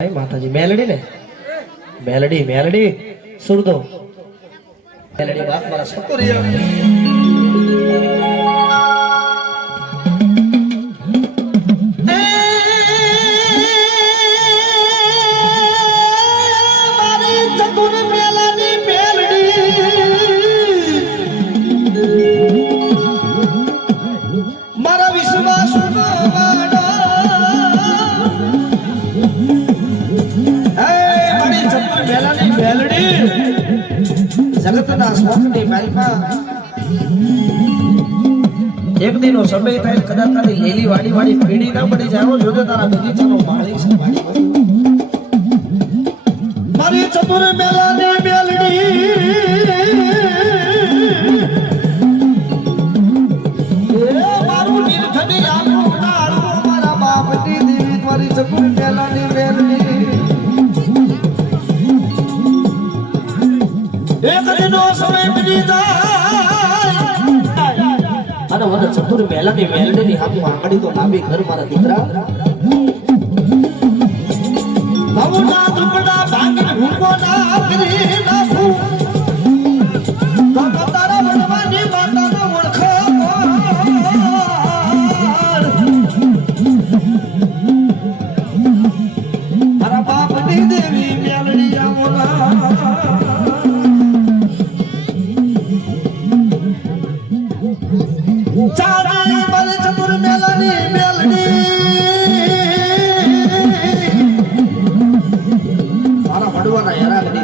જય માતાજી મેલડી ને? મેલડી મેલડી સુરદો મેલડી બાપ મારા સકોરિયા જગતના સ્વપ્નની માલમાં એક દિનો સમય થાય, કદાચ તારી લીલી વાડી વાડી પીડી ના પડી જાય જોજો તારા બગીચાનો માળી મારી ચતુર મેલાની મેલડી. એ મારું નીલખંડી આખું મારા બાપની દેવી મારી ચતુર દિનો સમય બની જાય. અને મને ચતુર મેલાની મેલડીની હાથું આંગળી તો લાંબી ઘર મારા દીકરા. ભવના દુપડા ભાંગી ભૂકો ના કરી નાખું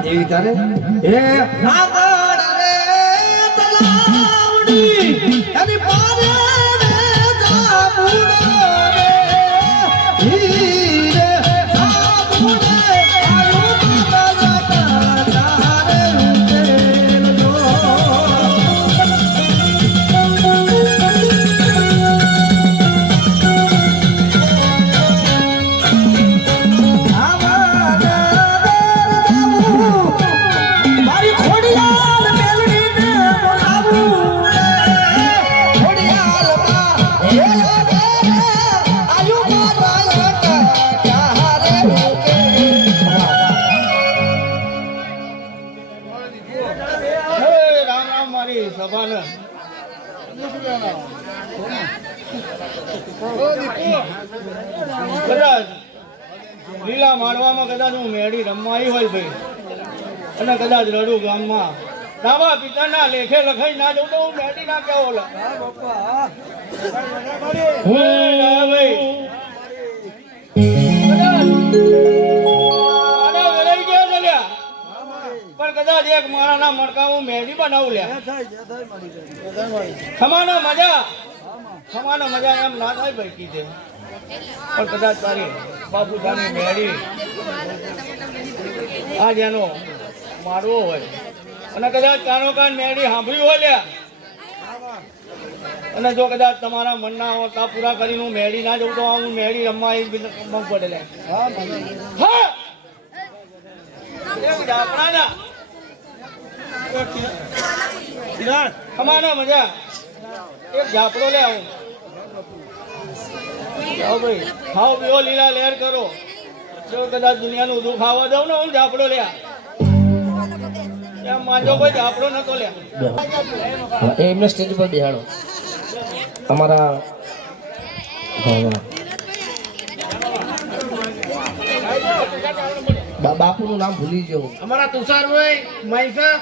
દેવી તારે? હે? આગળ રામ રામ મારી સભાને. કદાચ લીલા માળવામાં કદાચ હું મેળી રમવા આવી હોય ભાઈ. અને કદાચ રડું ગામમાં. તારા પિતાના લેખે લખાઈ ના જવું તો હું મેળી ના કેવો હું હે. ભાઈ મણકા હું મહેંદી બનાવું લ્યા ખમાનો મજા? ખમાનો મજા એમ ના થાય ભાઈ કીધે. પણ કદાચ તારી બાપુ જાની મેળી આ જેનો મારવો હોય. અને કદાચ કાનો કાન મેળી સાંભળ્યું હોય લ્યા અને જો કદાચ તમારા મનના હોતા પૂરા કરીને હું મેળી ના જઉં તો હું મેળી રમવા મગ પડે હા એક ડાપણાના મજા. એક ઝાપડો લે આવું. જાઓ ભાઈ. ખાઓ, પીઓ, લીલા લહેર કરો. જો કદાચ દુનિયાનું દુઃખ આવવા દઉં ને, હું ઝાપડો લે એમ માજો કોઈ ઝાપડો નતો લે. એમને સ્ટેજ પર બેહાડો. અમારા હા, હા. બા- બાપુનું નામ ભૂલી ગયો. અમારા તુષારભાઈ માઈકા